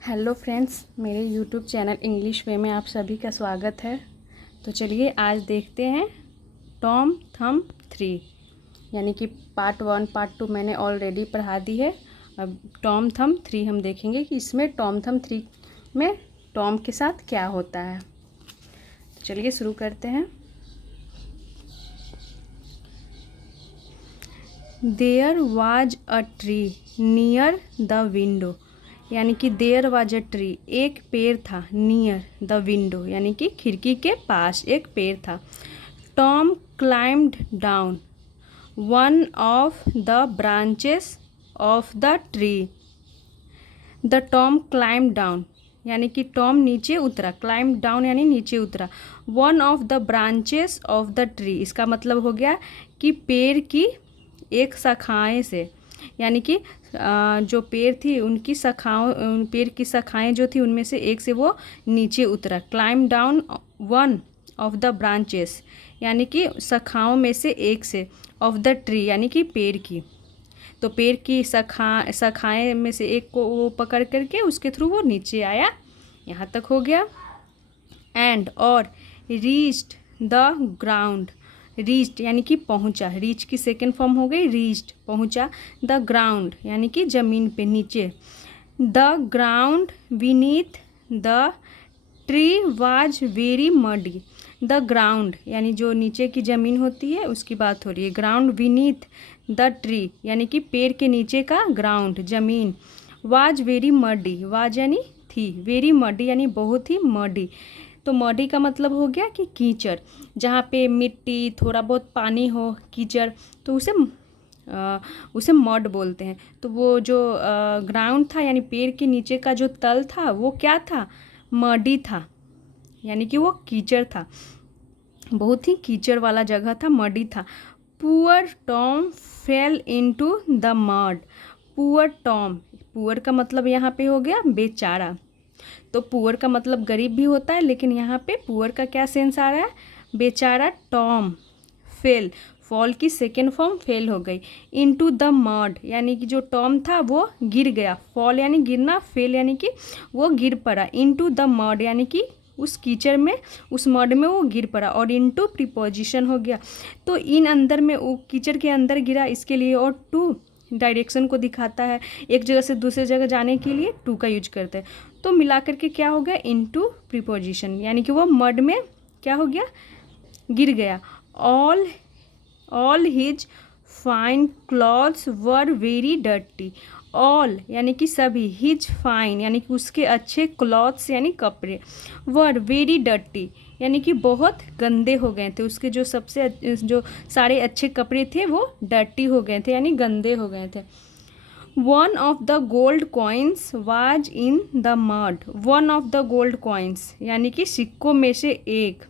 Hello friends, मेरे YouTube channel English वे में आप सभी का स्वागत है। तो चलिए आज देखते हैं टॉम थम 3, यानी कि पार्ट 1 पार्ट 2 मैंने ऑलरेडी पढ़ा दी है। अब टॉम थम 3 हम देखेंगे कि इसमें टॉम थम 3 में टॉम के साथ क्या होता है। तो चलिए शुरू करते हैं। There was a tree near the window, यानी कि देयर वाज अ ट्री, एक पेड़ था, नियर द विंडो यानी कि खिड़की के पास एक पेड़ था। Tom climbed down one of the branches of the tree. The Tom climbed down यानी कि टॉम नीचे उतरा, क्लाइम्ड डाउन यानी नीचे उतरा। One of the branches of the tree, इसका मतलब हो गया कि पेड़ की एक शाखाएं से, यानी कि जो पेड़ थी उनकी शाखाओं, पेड़ की शाखाएं जो थी उनमें से एक से वो नीचे उतरा। Climb down one of the branches यानी कि शाखाओं में से एक से, ऑफ द ट्री यानी कि पेड़ की। तो पेड़ की शाखाएं में से एक को वो पकड़ करके उसके थ्रू वो नीचे आया। यहाँ तक हो गया। एंड और रीच्ड द ग्राउंड, रीच्ड यानी कि पहुंचा, रीच की सेकेंड फॉर्म हो गई रीच्ड, पहुंचा। द ग्राउंड यानी कि ज़मीन पे, नीचे। The ground beneath the tree was very muddy. The ground यानी जो नीचे की ज़मीन होती है उसकी बात हो रही है। ग्राउंड बीनीथ द ट्री यानी कि पेड़ के नीचे का ग्राउंड, ज़मीन। वाज वेरी मडी, वाज यानी थी, वेरी मडी यानी बहुत ही मडी। तो मडी का मतलब हो गया कि कीचड़, जहाँ पे मिट्टी, थोड़ा बहुत पानी हो, कीचड़, तो उसे मड बोलते हैं। तो वो जो ग्राउंड था यानी पेड़ के नीचे का जो तल था वो क्या था, मडी था, यानी कि वो कीचड़ था, बहुत ही कीचड़ वाला जगह था, मडी था। Poor Tom fail into the mud. Poor Tom, poor का मतलब यहाँ पे हो गया बेचारा। तो पुअर का मतलब गरीब भी होता है, लेकिन यहाँ पे पुअर का क्या सेंस आ रहा है, बेचारा टॉम। फेल, फॉल की सेकेंड फॉर्म फेल हो गई। इनटू द मड यानी कि जो टॉम था वो गिर गया, फॉल यानी गिरना, फेल यानी कि वो गिर पड़ा। इनटू द मड यानी कि उस कीचड़ में, उस मड में वो गिर पड़ा। और इनटू प्रीपोजिशन हो गया, तो इन अंदर में, वो कीचड़ के अंदर गिरा इसके लिए, और टू डायरेक्शन को दिखाता है, एक जगह से दूसरे जगह जाने के लिए टू का यूज करते हैं। तो मिला करके क्या हो गया, इनटू प्रीपोजिशन, यानी कि वो मड में क्या हो गया, गिर गया। All his fine clothes were very dirty. All यानी कि सभी, हिज फाइन यानी कि उसके अच्छे, क्लॉथ्स यानी कपड़े, वर वेरी डर्टी यानी कि बहुत गंदे हो गए थे। उसके जो जो सारे अच्छे कपड़े थे वो डर्टी हो गए थे, यानी गंदे हो गए थे। One of the gold coins was in the mud. One of the gold coins यानी कि सिक्कों में से एक,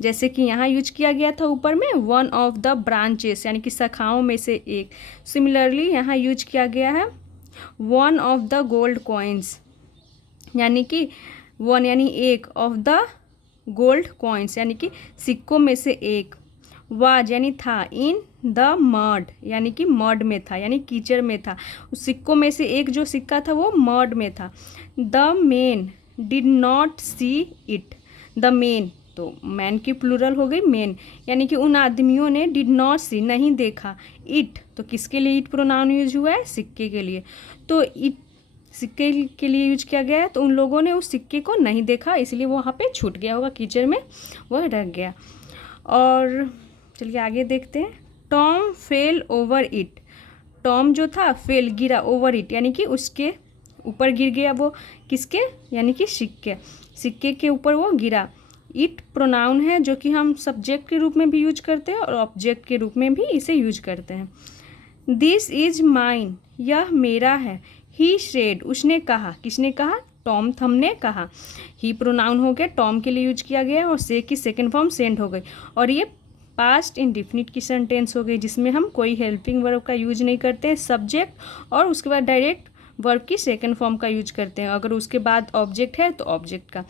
जैसे कि यहाँ यूज किया गया था ऊपर में वन ऑफ द ब्रांचेस यानी कि शाखाओं में से एक। सिमिलरली यहाँ यूज किया गया है one of the gold coins, यानी कि वन यानी एक, ऑफ द गोल्ड कॉइन्स यानी कि सिक्कों में से एक। वाज यानी था, इन द मड यानी कि मड में था, यानी कीचड़ में था। उस सिक्कों में से एक जो सिक्का था वो मड में था। The man did not see it. The man, तो मैन की प्लूरल हो गई मैन, यानी कि उन आदमियों ने डिड नॉट सी, नहीं देखा। इट, तो किसके लिए इट प्रोनाउन यूज हुआ है, सिक्के के लिए। तो इट सिक्के के लिए यूज किया गया है, तो उन लोगों ने उस सिक्के को नहीं देखा, इसलिए वो वहाँ पे छूट गया होगा, कीचड़ में वह रह गया। और चलिए आगे देखते हैं। Tom fail over it. Tom जो था फेल, गिरा, ओवर इट यानी कि उसके ऊपर गिर गया। वो किसके, यानी कि सिक्के, सिक्के के ऊपर वो गिरा। इट प्रोनाउन है जो कि हम सब्जेक्ट के रूप में भी यूज करते हैं और ऑब्जेक्ट के रूप में भी इसे यूज करते हैं। दिस इज माइन, यह मेरा है। ही सेड, उसने कहा, किसने कहा, टॉम थम ने कहा। ही प्रोनाउन हो गया, टॉम के लिए यूज किया गया और से की सेकेंड फॉर्म सेंड हो गई। और ये पास्ट इंडिफिनिट की सेंटेंस हो गई, जिसमें हम कोई हेल्पिंग वर्ब का यूज नहीं करते हैं, सब्जेक्ट और उसके बाद डायरेक्ट वर्ब की सेकेंड फॉर्म का यूज करते हैं। अगर उसके बाद ऑब्जेक्ट है तो ऑब्जेक्ट का।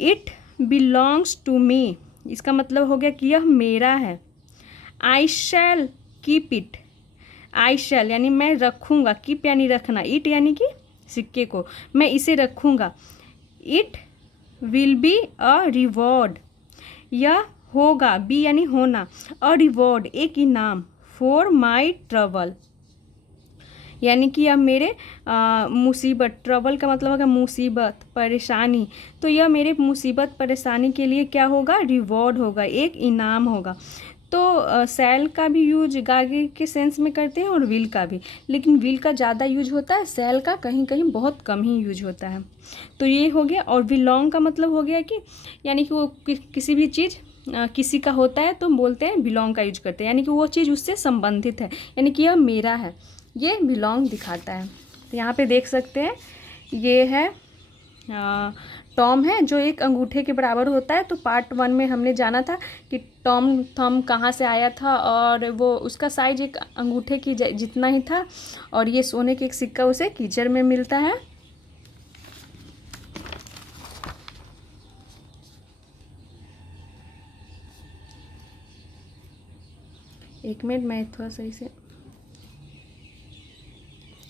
इट बिलोंग्स टू मी, इसका मतलब हो गया कि यह मेरा है। आई शैल कीप इट, आई शैल यानी मैं रखूँगा, कीप यानी रखना, इट यानी कि सिक्के को, मैं इसे रखूँगा। It will be a reward, यह होगा, बी यानी होना, अ रिवॉर्ड एक इनाम, फॉर माई ट्रबल यानी कि यह मेरे मुसीबत, ट्रबल का मतलब होगा मुसीबत, परेशानी, तो यह मेरे मुसीबत परेशानी के लिए क्या होगा, रिवॉर्ड होगा, एक इनाम होगा। तो सेल का भी यूज गागे के सेंस में करते हैं और विल का भी, लेकिन विल का ज़्यादा यूज होता है, सेल का कहीं कहीं बहुत कम ही यूज होता है। तो ये हो गया। और बिलोंग का मतलब हो गया कि यानी कि वो किसी भी चीज़ किसी का होता है तो हम बोलते हैं बिलोंग का यूज करते हैं, यानी कि वो चीज़ उससे संबंधित है, यानी कि यह मेरा है, ये बिलोंग दिखाता है। तो यहाँ पे देख सकते हैं ये है टॉम है जो एक अंगूठे के बराबर होता है। तो पार्ट 1 में हमने जाना था कि टॉम थम कहाँ से आया था और वो उसका साइज एक अंगूठे की जितना ही था, और ये सोने के एक सिक्का उसे कीचड़ में मिलता है। एक मिनट मैं थोड़ा सही से,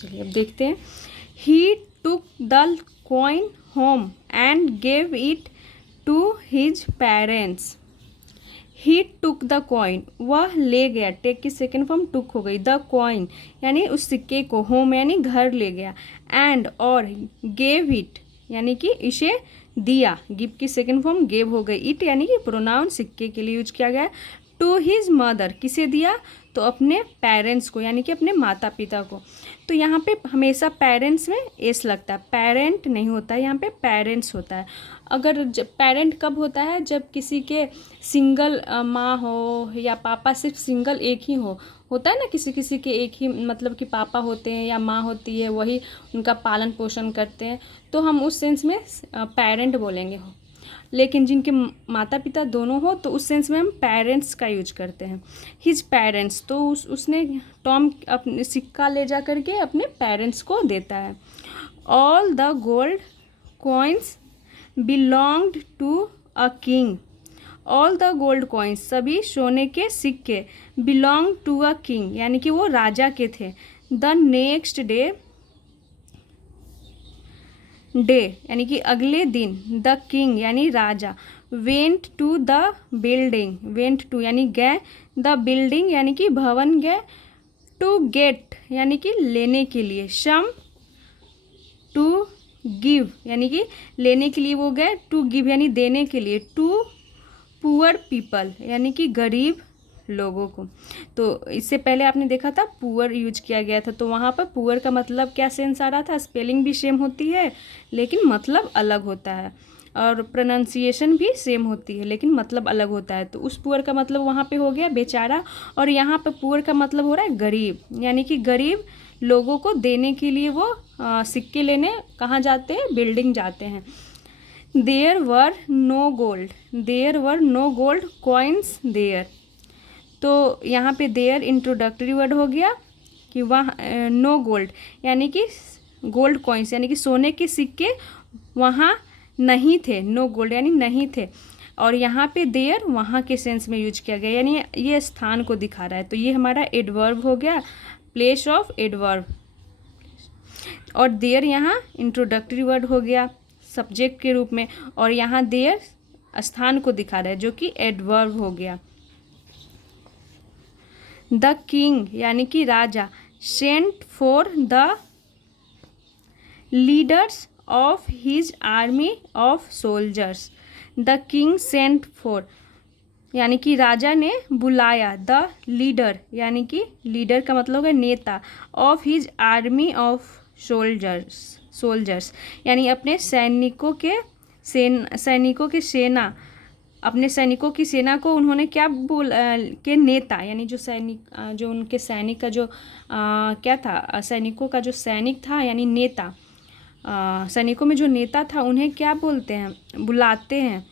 चलिए अब देखते हैं। He took the coin home and gave it to his parents. He took the coin, वह ले गया, टेक की सेकेंड फॉर्म टुक हो गई, द कॉइन यानी उस सिक्के को, होम यानी घर ले गया, एंड और गेव इट यानी कि इसे दिया, गिव की सेकेंड फॉर्म गेव हो गई, इट यानी कि प्रोनाउन सिक्के के लिए यूज किया गया। टू हिज मदर, किसे दिया, तो अपने पेरेंट्स को यानी कि अपने माता पिता को। तो यहाँ पे हमेशा पेरेंट्स में एस लगता है, पेरेंट नहीं होता है, यहाँ पे पेरेंट्स होता है। अगर पेरेंट कब होता है, जब किसी के सिंगल माँ हो या पापा सिर्फ सिंगल एक ही होता है ना, किसी किसी के एक ही मतलब कि पापा होते हैं या माँ होती है, वही उनका पालन पोषण करते हैं, तो हम उस सेंस में पेरेंट बोलेंगे। लेकिन जिनके माता पिता दोनों हो तो उस सेंस में हम पेरेंट्स का यूज करते हैं। हिज पेरेंट्स, तो उसने टॉम अपने सिक्का ले जा करके अपने पेरेंट्स को देता है। All the gold coins belonged to a king, all the gold coins, सभी सोने के सिक्के, बिलोंग टू अ किंग यानी कि वो राजा के थे। द नेक्स्ट डे यानी कि अगले दिन, द किंग यानी राजा, went to the building, went to यानी गए, द बिल्डिंग यानी कि भवन गए, टू गेट यानी कि लेने के लिए, सम टू गिव यानी कि लेने के लिए वो गए, टू गिव यानी देने के लिए, टू पुअर पीपल यानी कि गरीब लोगों को। तो इससे पहले आपने देखा था पुअर यूज किया गया था, तो वहाँ पर पुअर का मतलब क्या सेंस आ रहा था, स्पेलिंग भी सेम होती है लेकिन मतलब अलग होता है, और प्रोनाउंसिएशन भी सेम होती है लेकिन मतलब अलग होता है। तो उस पुअर का मतलब वहाँ पे हो गया बेचारा, और यहाँ पे पुअर का मतलब हो रहा है गरीब, यानी कि गरीब लोगों को देने के लिए वो सिक्के लेने कहाँ जाते हैं, बिल्डिंग जाते हैं। There were no gold, there were no gold coins there, तो यहाँ पे देयर इंट्रोडक्टरी वर्ड हो गया कि वहाँ नो गोल्ड यानी कि गोल्ड कॉइन्स यानी कि सोने के सिक्के वहाँ नहीं थे, नो गोल्ड यानी नहीं थे, और यहाँ पे देयर वहाँ के सेंस में यूज किया गया, यानी ये स्थान को दिखा रहा है। तो ये हमारा एडवर्ब हो गया, प्लेस ऑफ एडवर्ब, और देयर यहाँ इंट्रोडक्टरी वर्ड हो गया सब्जेक्ट के रूप में, और यहाँ देयर स्थान को दिखा रहा है जो कि एडवर्ब हो गया। द किंग यानी कि राजा, sent for the leaders of his army of soldiers, the king sent for यानी कि राजा ने बुलाया, द लीडर यानी कि लीडर का मतलब है नेता, of his army of soldiers यानी अपने सैनिकों की सेना, अपने सैनिकों की सेना को उन्होंने क्या के नेता यानी जो सैनिक जो उनके सैनिक का जो क्या था, सैनिकों का जो सैनिक था यानी नेता, सैनिकों में जो नेता था उन्हें क्या बोलते हैं, बुलाते हैं।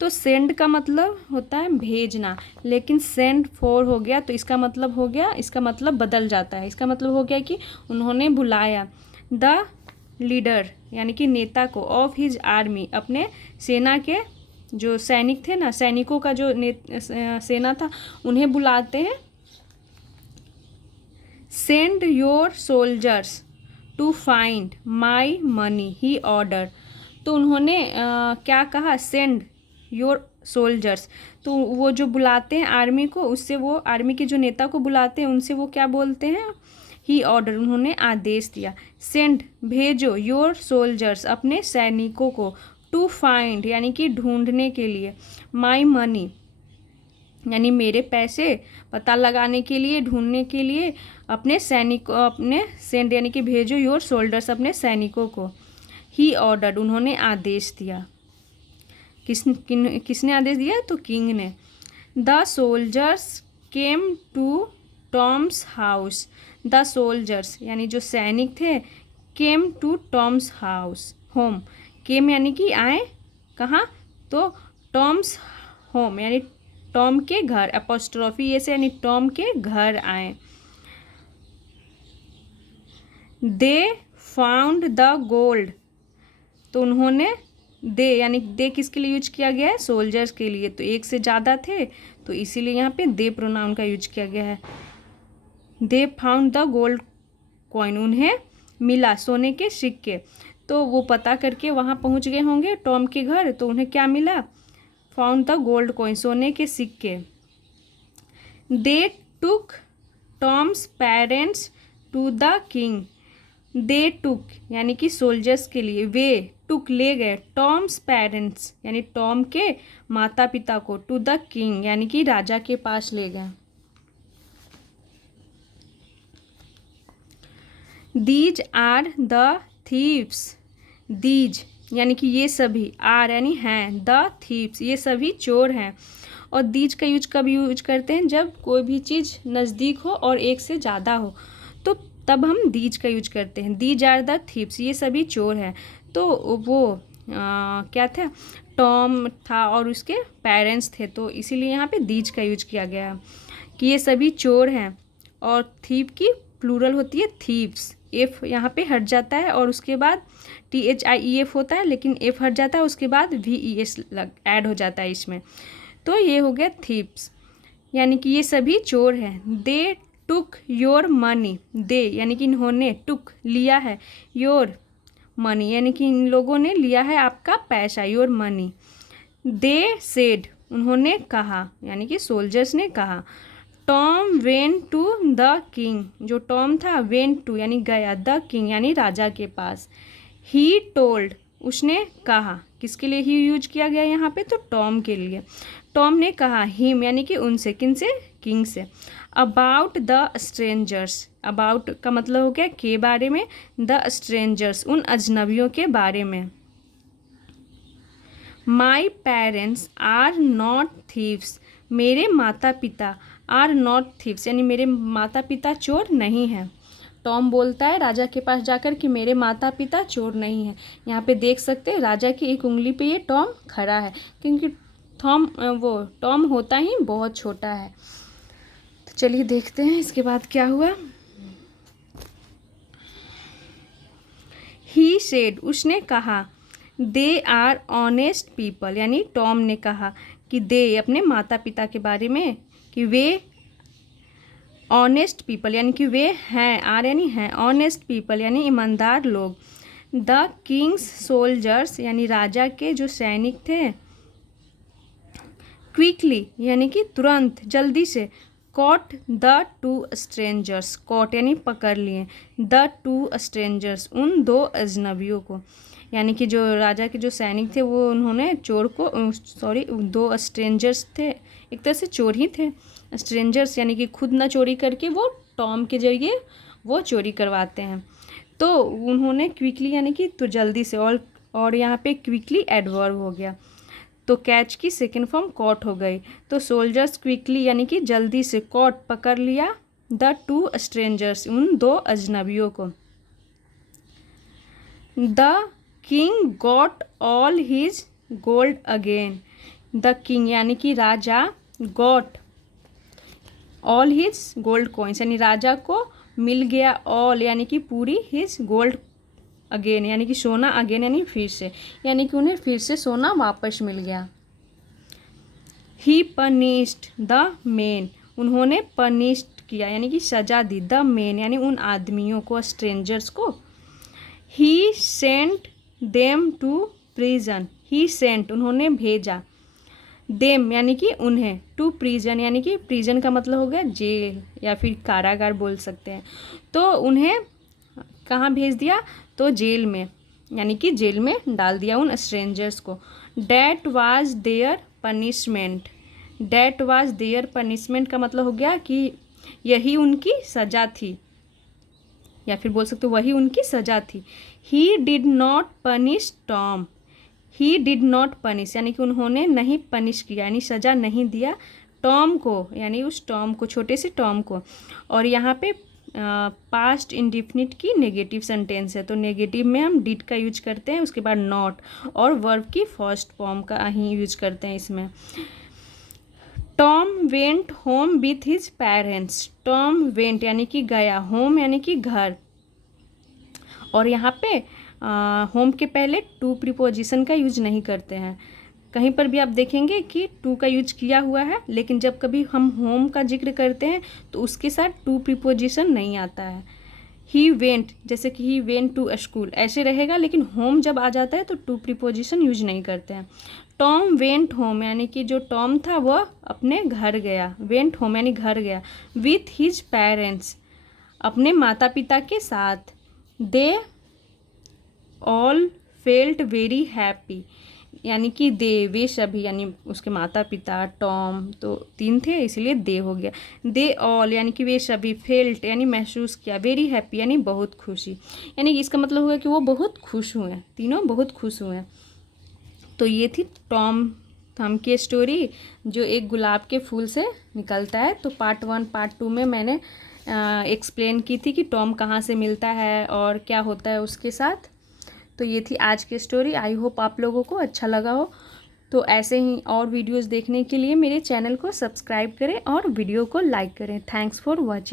तो सेंड का मतलब होता है भेजना, लेकिन सेंड फॉर हो गया तो इसका मतलब हो गया, इसका मतलब बदल जाता है, इसका मतलब हो गया कि उन्होंने बुलाया द लीडर यानी कि नेता को, ऑफ हिज आर्मी अपने सेना के जो सैनिक थे ना, सैनिकों का जो सेना था उन्हें बुलाते हैं। Send your soldiers to find my money he ordered. तो उन्होंने क्या कहा, सेंड योर सोल्जर्स। तो वो जो बुलाते हैं आर्मी को, उससे वो आर्मी के जो नेता को बुलाते हैं उनसे वो क्या बोलते हैं, ही ऑर्डर, उन्होंने आदेश दिया। सेंड भेजो, योर सोल्जर्स अपने सैनिकों को, टू फाइंड यानी कि ढूंढने के लिए, माई मनी यानी मेरे पैसे पता लगाने के लिए, ढूंढने के लिए, अपने सैनिकों, अपने सेंड यानी कि भेजो, योर सोल्जर्स अपने सैनिकों को, ही ऑर्डर उन्होंने आदेश दिया। किसने आदेश दिया, तो किंग ने। The soldiers came to Tom's house. The soldiers यानी जो सैनिक थे, came to Tom's house, home, came यानी कि आए, कहाँ, तो टॉम्स होम यानी टॉम के घर, एपोस्ट्रॉफी ये से यानी टॉम के घर आए। They found the gold. तो उन्होंने दे यानी दे किसके लिए यूज किया गया है, सोल्जर्स के लिए। तो एक से ज़्यादा थे तो इसीलिए यहाँ पे दे प्रोनाउन का यूज किया गया है। They found the gold coin, उन्हें मिला सोने के सिक्के। तो वो पता करके वहाँ पहुँच गए होंगे टॉम के घर, तो उन्हें क्या मिला, फाउंड द गोल्ड कॉइन, सोने के सिक्के। They took Tom's parents to the king. They took यानी कि सोल्जर्स के लिए, वे टुक ले गए, टॉम्स पेरेंट्स यानी टॉम के माता पिता को, टू द किंग यानी कि राजा के पास ले गए। These are the thieves. These यानी कि ये सभी, आर यानी हैं, द थीव्स ये सभी चोर हैं। और दीज का यूज कब यूज करते हैं, जब कोई भी चीज़ नज़दीक हो और एक से ज़्यादा हो, तो तब हम दीज का यूज करते हैं। दीज आर द थीव्स ये सभी चोर हैं। तो वो क्या था, टॉम था और उसके पेरेंट्स थे, तो इसीलिए यहाँ पे दीज का यूज किया गया कि ये सभी चोर हैं। और थीव की प्लूरल होती है थीव्स। एफ यहाँ पे हट जाता है और उसके बाद THIEF होता है, लेकिन एफ हट जाता है, उसके बाद VES ऐड हो जाता है इसमें। तो ये हो गया थीव्स यानी कि ये सभी चोर हैं। दे टुक योर मनी। दे यानी कि इन्होंने, टुक लिया है, योर मनी यानी कि इन लोगों ने लिया है आपका पैसा, योर मनी। दे सेड उन्होंने कहा यानी कि सोल्जर्स ने कहा। Tom went to the king, जो टॉम था, वेंट टू यानी गया, द किंग यानी राजा के पास। ही टोल्ड उसने कहा, किसके लिए ही यूज किया गया यहाँ पे, तो टॉम के लिए। टॉम ने कहा, हिम यानी कि उनसे, किनसे, किंग से। अबाउट द स्ट्रेंजर्स, अबाउट का मतलब हो गया के बारे में, द स्ट्रेंजर्स उन अजनबियों के बारे में। My parents are not thieves, मेरे माता पिता, आर नॉट थीव्स यानी मेरे माता पिता चोर नहीं हैं। टॉम बोलता है राजा के पास जाकर कि मेरे माता पिता चोर नहीं हैं। यहाँ पे देख सकते हैं राजा की एक उंगली पे ये टॉम खड़ा है, क्योंकि टॉम होता ही बहुत छोटा है। तो चलिए देखते हैं इसके बाद क्या हुआ। ही सेड उसने कहा, दे आर ऑनेस्ट पीपल यानी टॉम ने कहा कि दे अपने माता पिता के बारे में कि वे ऑनेस्ट पीपल यानी कि वे हैं, आर यानी हैं, ऑनेस्ट पीपल यानी ईमानदार लोग। द किंग्स सोल्जर्स यानी राजा के जो सैनिक थे, क्विकली यानी कि तुरंत, जल्दी से, caught the two strangers, caught यानी पकड़ लिए, द टू स्ट्रेंजर्स उन दो अजनबियों को। यानी कि जो राजा के जो सैनिक थे वो उन्होंने चोर को, दो स्ट्रेंजर्स थे, एक तरह से चोर ही थे। स्ट्रेंजर्स यानी कि खुद ना चोरी करके वो टॉम के जरिए वो चोरी करवाते हैं। तो उन्होंने क्विकली यानी कि तो जल्दी से, और यहाँ पे क्विकली एडवर्ब हो गया। तो कैच की सेकेंड फॉर्म कॉट हो गई। तो सोल्जर्स क्विकली यानी कि जल्दी से, कॉट पकड़ लिया, द टू स्ट्रेंजर्स उन दो अजनबियों को। The king got all his gold again. The king यानी कि राजा, got all his gold coins यानी राजा को मिल गया, ऑल यानी कि पूरी, हिज गोल्ड अगेन यानी कि सोना, अगेन यानी फिर से, यानी कि उन्हें फिर से सोना वापस मिल गया। ही पनिश्ड द मेन उन्होंने पनिश्ड किया यानी कि सजा दी, द मेन यानी उन आदमियों को, स्ट्रेंजर्स को, he sent them to prison, he sent उन्होंने भेजा, देम यानी कि उन्हें, टू प्रिजन यानी कि प्रिजन का मतलब हो गया जेल या फिर कारागार बोल सकते हैं। तो उन्हें कहाँ भेज दिया, तो जेल में, यानी कि जेल में डाल दिया उन स्ट्रेंजर्स को। That was their punishment, that was their punishment का मतलब हो गया कि यही उनकी सज़ा थी, या फिर बोल सकते हो वही उनकी सज़ा थी। He did not punish Tom, he did not punish यानी कि उन्होंने नहीं पनिश किया, यानी सज़ा नहीं दिया टॉम को, यानी उस टॉम को, छोटे से टॉम को। और यहाँ पे पास्ट इंडिफिनिट की नेगेटिव सेंटेंस है, तो नेगेटिव में हम डिड का यूज करते हैं, उसके बाद नॉट, और वर्ब की फर्स्ट फॉर्म का ही यूज करते हैं इसमें। Tom went home with his parents, Tom went यानी कि गया, होम यानी कि घर, और यहाँ पे होम के पहले टू प्रीपोजिशन का यूज नहीं करते हैं। कहीं पर भी आप देखेंगे कि टू का यूज किया हुआ है, लेकिन जब कभी हम होम का जिक्र करते हैं तो उसके साथ टू प्रीपोजिशन नहीं आता है। ही वेंट, जैसे कि ही वेंट टू स्कूल ऐसे रहेगा, लेकिन होम जब आ जाता है तो टू प्रीपोजिशन यूज नहीं करते हैं। टॉम वेंट होम यानी कि जो टॉम था वह अपने घर गया, वेंट होम यानी घर गया, विथ हिज पेरेंट्स अपने माता पिता के साथ। They all felt very happy, यानी कि दे वे सभी, यानी उसके माता पिता, टॉम तो तीन थे इसलिए दे हो गया। दे ऑल यानी कि वे सभी, फेल्ट यानी महसूस किया, वेरी हैप्पी यानी बहुत खुशी, यानी कि इसका मतलब हुआ कि वो बहुत खुश हुए, तीनों बहुत खुश हुए। तो ये थी टॉम थम की स्टोरी जो एक गुलाब के फूल से निकलता है। तो पार्ट 1 पार्ट 2 में मैंने एक्सप्लेन की थी कि टॉम कहाँ से मिलता है और क्या होता है उसके साथ। तो ये थी आज की स्टोरी। आई होप आप लोगों को अच्छा लगा हो। तो ऐसे ही और वीडियोस देखने के लिए मेरे चैनल को सब्सक्राइब करें और वीडियो को लाइक करें। Thanks for watching.